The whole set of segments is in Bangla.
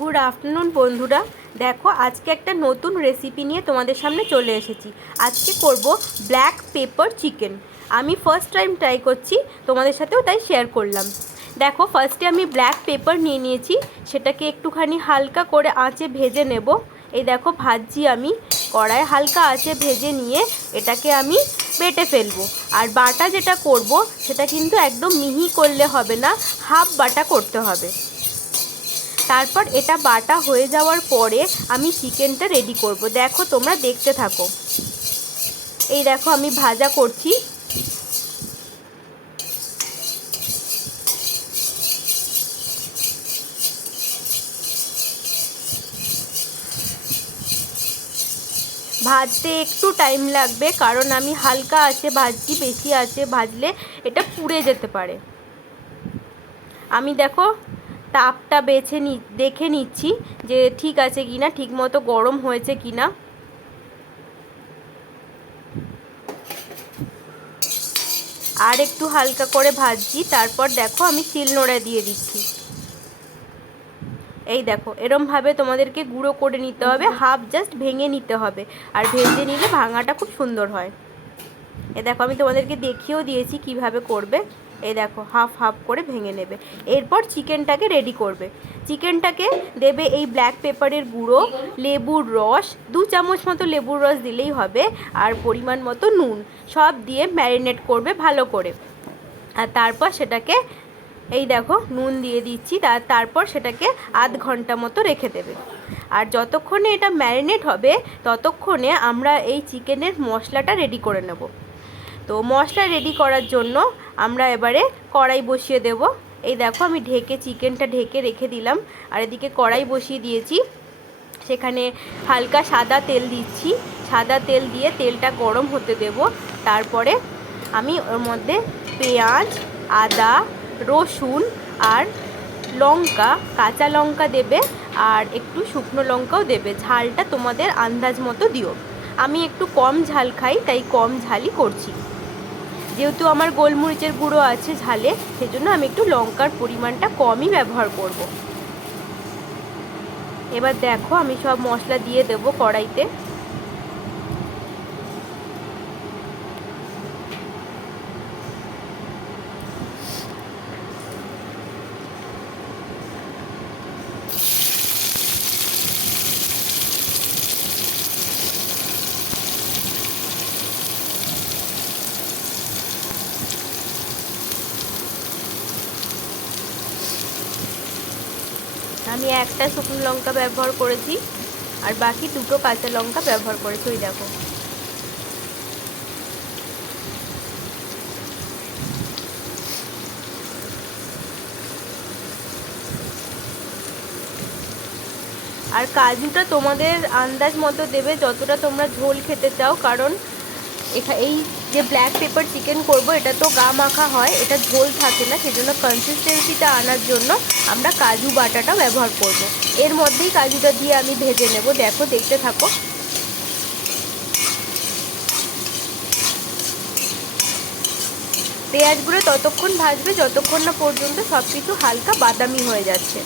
গুড আফটারনুন বন্ধুরা। দেখো আজকে একটা নতুন রেসিপি নিয়ে তোমাদের সামনে চলে এসেছি। আজকে করব ব্ল্যাক পেপার চিকেন। আমি ফার্স্ট টাইম ট্রাই করছি, তোমাদের সাথেও তাই শেয়ার করলাম। দেখো ফার্স্টে আমি ব্ল্যাক পেপার নিয়ে নিয়েছি, সেটাকে একটুখানি হালকা করে আঁচে ভেজে নেব। এই দেখো ভাজছি আমি কড়ায়, হালকা আঁচে ভেজে নিয়ে এটাকে আমি বেটে ফেলবো। আর বাটা যেটা করব সেটা কিন্তু একদম মিহি করলে হবে না, হাফ বাটা করতে হবে। তারপর এটা বাটা হয়ে যাওয়ার পরে আমি চিকেনটা রেডি করব। দেখো তোমরা দেখতে থাকো। এই দেখো আমি ভাজা করছি। ভাজতে একটু টাইম লাগবে, কারণ আমি হালকা আছে ভাজছি, বেশি আছে ভাজলে এটা পুড়ে যেতে পারে। আমি দেখো তাপটা দেখে নিচ্ছি যে ঠিক আছে কিনা, ঠিক মতো গরম হয়েছে কিনা। আর একটু হালকা করে ভাজছি, তারপর দেখো আমি শিলনোড়া দিয়ে দিচ্ছি। এই দেখো এরমভাবে তোমাদেরকে গুঁড়ো করে নিতে হবে, হাফ জাস্ট ভেঙে নিতে হবে। আর ভেজে নিলে ভাঙাটা খুব সুন্দর হয়। এ দেখো আমি তোমাদেরকে দেখিয়েও দিয়েছি কিভাবে করবে। এই দেখো হাফ হাফ করে ভেঙে নেবে। এরপর চিকেনটাকে রেডি করবে। চিকেনটাকে দেবে এই ব্ল্যাক পেপারের গুঁড়ো, লেবুর রস, 2 চামচ মতো লেবুর রস দিলেই হবে, আর পরিমাণ মতো নুন, সব দিয়ে ম্যারিনেট করবে ভালো করে। আর তারপর সেটাকে এই দেখো নুন দিয়ে দিচ্ছি, তারপর সেটাকে আধ ঘন্টা মতো রেখে দেবে। আর যতক্ষণে এটা ম্যারিনেট হবে ততক্ষণে আমরা এই চিকেনের মশলাটা রেডি করে নেব। তো মশলা রেডি করার জন্য আমরা এবারে কড়াই বসিয়ে দেব। এই দেখো আমি চিকেনটা ঢেকে রেখে দিলাম। আর এদিকে কড়াই বসিয়ে দিয়েছি, সেখানে হালকা সাদা তেল দিচ্ছি। সাদা তেল দিয়ে তেলটা গরম হতে দেব। তারপরে আমি ওর মধ্যে পেঁয়াজ, আদা, রসুন আর লঙ্কা, কাঁচা লঙ্কা দেবে, আর একটু শুকনো লঙ্কাও দেবে। ঝালটা তোমাদের আন্দাজ মতো দিও। আমি একটু কম ঝাল খাই, তাই কম ঝালই করছি। যেহেতু আমার গোলমরিচের গুঁড়ো আছে ঝালে, সেজন্য আমি একটু লঙ্কার পরিমাণটা কমই ব্যবহার করব। এবার দেখো আমি সব মশলা দিয়ে দেবো কড়াইতে। আমি একটা শুকনো লঙ্কা ব্যবহার করেছি, আর বাকি 2টো কাঁচা লঙ্কা ব্যবহার করেছি। ওই দেখো আর কাজুটা তোমাদের আন্দাজ মতো দেবে, যতটা তোমরা ঝোল খেতে চাও। কারণ এই যে ব্ল্যাক পেপার চিকেন করব, এটা তো গা মাখা হয়, এটা ঝোল থাকে না, সেজন্য কনসিস্টেন্সিটা আনার জন্য আমরা কাজু বাটাটা ব্যবহার করব। এর মধ্যেই কাজুটা দিয়ে আমি ভেজে নেব। দেখো দেখতে থাকো। পেঁয়াজগুলো ততক্ষণ ভাজবে যতক্ষণ না পর্যন্ত সব কিছু হালকা বাদামি হয়ে যাচ্ছে।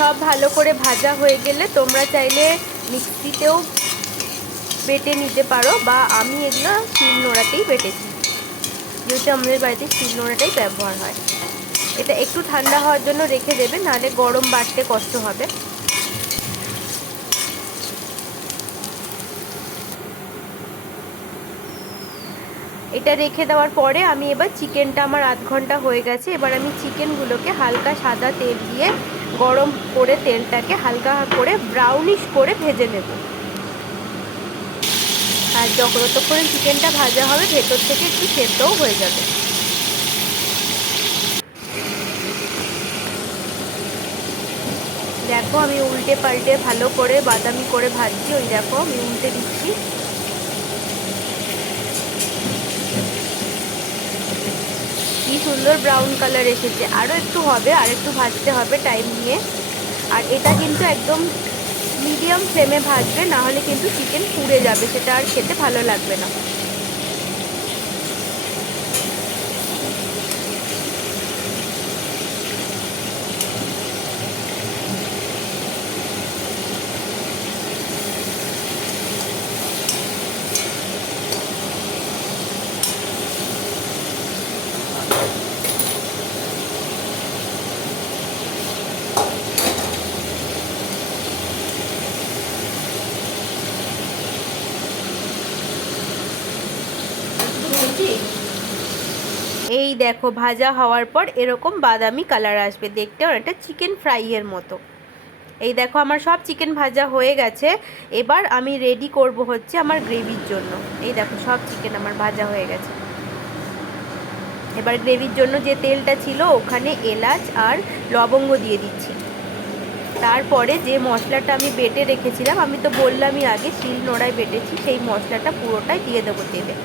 সব ভালো করে ভাজা হয়ে গেলে তোমরা চাইলে মিক্সিতেও বেটে নিতে পারো, বা আমি এগুলো শিলনোড়াতেই বেটেছি, যেহেতু আমাদের বাড়িতে শিলনোড়াটাই ব্যবহার হয়। এটা একটু ঠান্ডা হওয়ার জন্য রেখে দেবে, নাহলে গরম বাটতে কষ্ট হবে। এটা রেখে দেওয়ার পরে আমি এবার চিকেনটা, আমার আধ ঘন্টা হয়ে গেছে, এবার আমি চিকেনগুলোকে হালকা সাদা তেল দিয়ে গরম করে তেলটাকে হালকা করে ব্রাউনিশ করে ভেজে নেব। আর যতক্ষণ চিকেনটা ভাজা হবে ভেতর থেকে একটু সেদ্ধও হয়ে যাবে। দেখো আমি উল্টে পাল্টে ভালো করে বাদামি করে ভাজছি। ওই দেখো আমি উল্টে দিচ্ছি। কি সুন্দর ব্রাউন কালার এসেছে। আরও একটু হবে, আর একটু ভাজতে হবে টাইম নিয়ে। আর এটা কিন্তু একদম মিডিয়াম ফ্লেমে ভাজবে, না হলে কিন্তু চিকেন পুড়ে যাবে, সেটা আর খেতে ভালো লাগবে না। এই দেখো ভাজা হওয়ার পর এরকম বাদামি কালার আসবে, দেখতে অনেকটা চিকেন ফ্রাইয়ের মতো। এই দেখো আমার সব চিকেন ভাজা হয়ে গেছে। এবার আমি রেডি করব হচ্ছে আমার গ্রেভির জন্য। এই দেখো সব চিকেন আমার ভাজা হয়ে গেছে। এবার গ্রেভির জন্য যে তেলটা ছিল ওখানে এলাচ আর লবঙ্গ দিয়ে দিচ্ছি। তারপরে যে মশলাটা আমি বেটে রেখেছিলাম, আমি তো বললামই আগে শিল নোড়ায় বেটেছি, সেই মশলাটা পুরোটাই দিয়ে দেবো তেলে।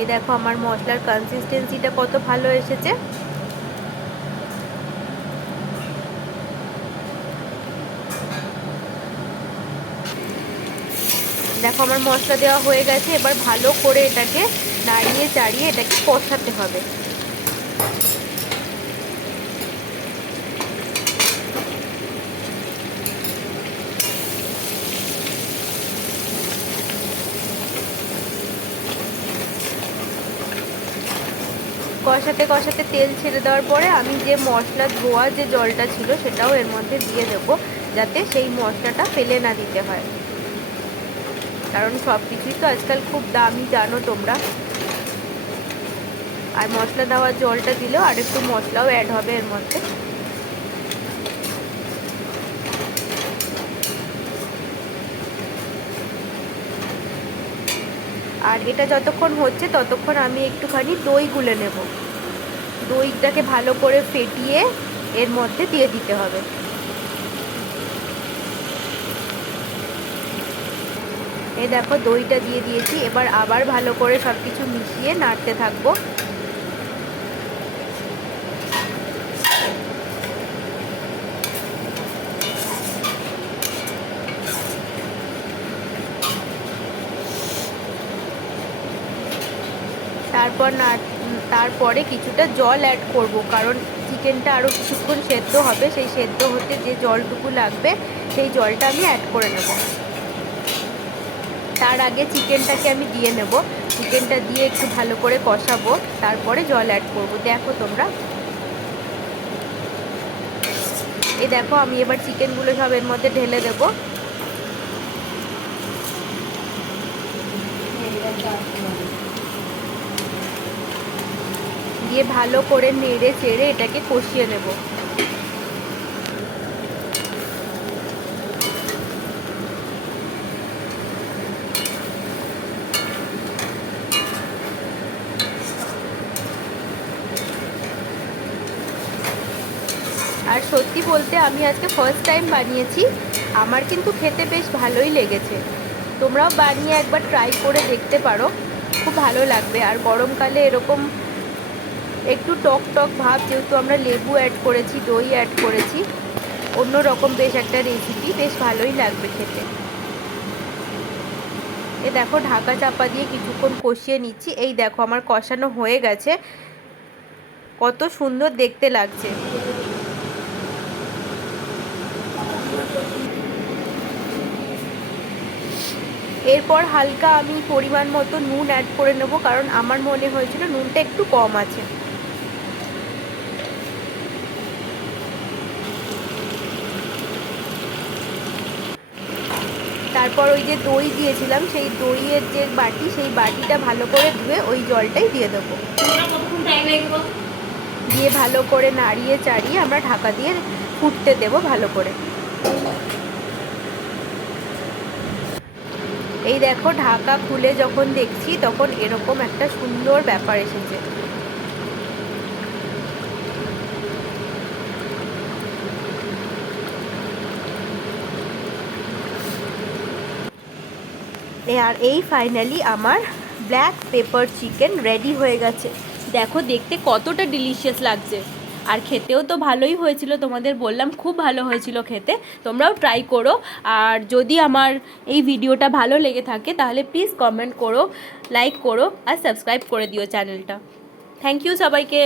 এই দেখো আমার মশলার কনসিস্টেন্সিটা কত ভালো এসেছে। দেখো আমার মশলা দেওয়া হয়ে গেছে। এবার ভালো করে এটাকে নাড়িয়ে চাড়িয়ে এটাকে কষাতে হবে। কষাতে কষাতে তেল ছেড়ে দেওয়ার পরে আমি যে মশলা ধোয়া যে জলটা ছিল সেটাও এর মধ্যে দিয়ে দেবো, যাতে সেই মশলাটা ফেলে না দিতে হয়। কারণ সব কিছুই তো আজকাল খুব দামি, জানো তোমরা। আর মশলা দেওয়া জলটা দিলেও আর একটু মশলাও অ্যাড হবে এর মধ্যে। আর এটা যতক্ষণ হচ্ছে ততক্ষণ আমি একটুখানি দই গুলে নেব। দইটাকে ভালো করে ফেটিয়ে এর মধ্যে দিয়ে দিতে হবে। এই দেখো দইটা দিয়ে দিয়েছি। এবার আবার ভালো করে সব কিছু মিশিয়ে নাড়তে থাকবো। তারপরে কিছুটা জল অ্যাড করব, কারণ চিকেনটা আরও কিছুক্ষণ সেদ্ধ হবে। সেই সেদ্ধ হতে যে জলটুকু লাগবে সেই জলটা আমি অ্যাড করে নেব। তার আগে চিকেনটাকে আমি দিয়ে নেব। চিকেনটা দিয়ে একটু ভালো করে কষাবো, তারপরে জল অ্যাড করব। দেখো তোমরা, এই দেখো আমি এবার চিকেনগুলো সব এর মধ্যে ঢেলে দেবো। দিয়ে ভালো করে নেড়ে চেড়ে এটাকে কষিয়ে নেব। আর সত্যি বলতে আমি আজকে ফার্স্ট টাইম বানিয়েছি, আমার কিন্তু খেতে বেশ ভালোই লেগেছে। তোমরাও বানিয়ে একবার ট্রাই করে দেখতে পারো, খুব ভালো লাগবে। আর গরমকালে এরকম একটু টক টক ভাব, যেহেতু আমরা লেবু অ্যাড করেছি, দই অ্যাড করেছি, অন্য রকম বেশ একটা রেসিপি, বেশ ভালোই লাগবে খেতে। এ দেখো ঢাকা চাপা দিয়ে কিছুক্ষণ কষিয়ে নিচ্ছি। এই দেখো আমার কষানো হয়ে গেছে, কত সুন্দর দেখতে লাগছে। এরপর হালকা আমি পরিমাণ মতো নুন অ্যাড করে নেব, কারণ আমার মনে হয়েছিল নুনটা একটু কম আছে। তারপর ওই যে দই দিয়েছিলাম, সেই দইয়ের যে বাটি, সেই বাটিটা ভালো করে ধুয়ে ওই জলটাই দিয়ে দেবো। দিয়ে ভালো করে নাড়িয়ে চাড়িয়ে আমরা ঢাকা দিয়ে ফুটতে দেবো ভালো করে। এই দেখো ঢাকা খুলে যখন দেখছি তখন এরকম একটা সুন্দর ব্যাপার এসেছে। আর এই ফাইনালি আমার ব্ল্যাক পেপার চিকেন রেডি হয়ে গেছে। দেখো দেখতে কতটা ডিলিশিয়াস লাগছে, আর খেতেও তো ভালোই হয়েছিল, তোমাদের বললাম খুব ভালো হয়েছিল খেতে। তোমরাও ট্রাই করো। আর যদি আমার এই ভিডিওটা ভালো লেগে থাকে তাহলে প্লিজ কমেন্ট করো, লাইক করো আর সাবস্ক্রাইব করে দিও চ্যানেলটা। থ্যাংক ইউ সবাইকে।